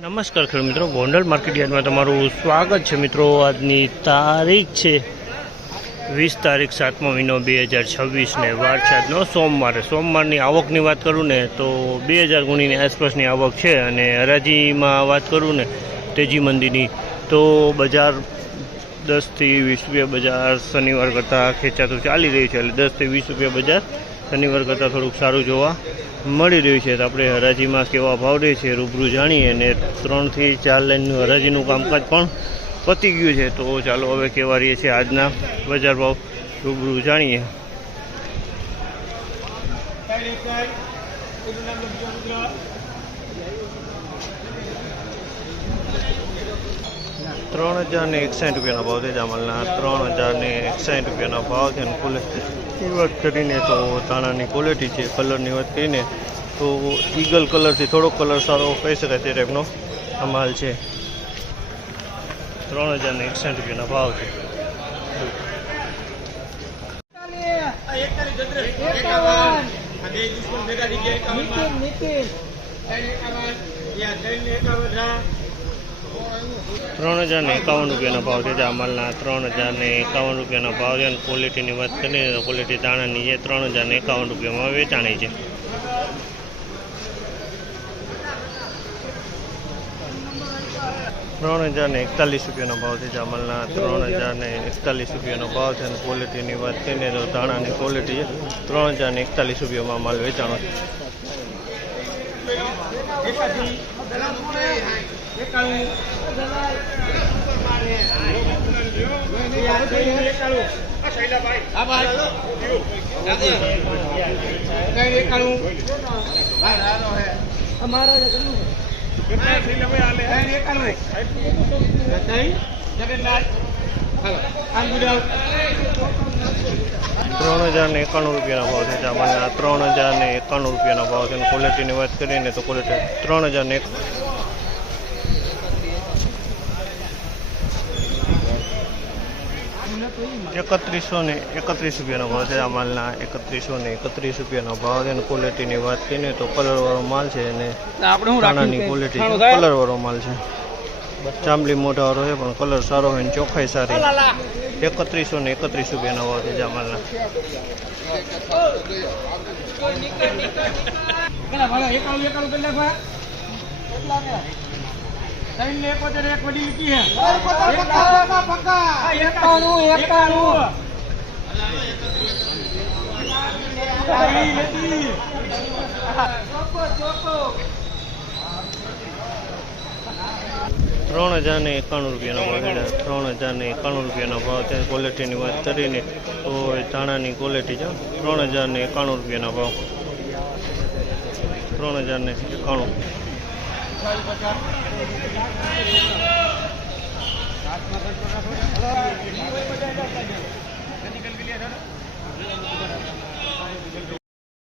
નમસ્કાર ખેડૂત મિત્રો, ગોંડલ માર્કેટ યાર્ડમાં તમારું સ્વાગત છે મિત્રો। આજની તારીખ છે 20 તારીખ 7મો મહિનો 2026 ને વાર છે આજનો સોમવારની આવકની વાત કરું ને તો 2000 ગુણીની આસપાસની આવક છે। અને હરાજીમાં વાત કરું ને તેજી મંદીની તો બજાર 10 થી 20 રૂપિયા બજાર શનિવાર કરતાં ખેંચાતું ચાલી રહ્યું છે। એટલે 10 થી 20 રૂપિયા બજાર શનિવાર કરતાં થોડુંક સારું જોવા મળી રહ્યું છે। તો આપણે હરાજીમાં કેવા ભાવ રહે છે રૂબરૂ જાણીએ। અને 3 થી 4 લાઇનનું હરાજીનું કામકાજ પણ પતી ગયું છે। તો ચાલો હવે કેવા રહીએ છીએ આજના બજાર ભાવ રૂબરૂ જાણીએ। ₹3061 ભાવ છે જામલના। ₹3061 ભાવ છે। અને ક્વોલિટીની વાત કરીને તો ધાણાની ક્વોલિટી છે, કલરની વાત કરીને તો ઈગલ કલરથી થોડોક કલર સારો કહી શકાય તે ટાઈપનો આ માલ છે। ₹3061 ભાવ છે। ₹3051 ભાવ છે જામલના। ₹3051 ભાવ છે। અને ક્વોલિટીની વાત કરીએ તો ક્વોલિટી દાણાની છે। ₹3051 વેચાણી છે। ₹3041 ભાવ છે જામલના। ₹3041 ભાવ છે। અને ક્વોલિટીની વાત કરીએ તો દાણાની ક્વોલિટી છે। ₹3041 માલ વેચાણો છે। ₹3091 ભાવ છે જામલના। ₹3091 ભાવ છે। અને ક્વોલિટીની વાત કરીએ તો ક્વોલિટી 3001 ₹3131 ભાવ છે જામલના। ₹3131 ભાવ છે। અને ક્વોલિટીની વાત કરીએ તો કલરવાળો માલ છે। અને દાણાની ક્વોલિટી કલરવાળો માલ છે। ચામડી મોઢાવાળો છે પણ કલર સારો હોય ને ચોખ્ખાઈ સારી। ₹3131 ભાવ છે જામલના। ₹3091 ભાવ છે। ક્વોલિટીની વાત કરીને તો ધાણાની ક્વોલિટી છે। ₹3091 ભાવ। 3091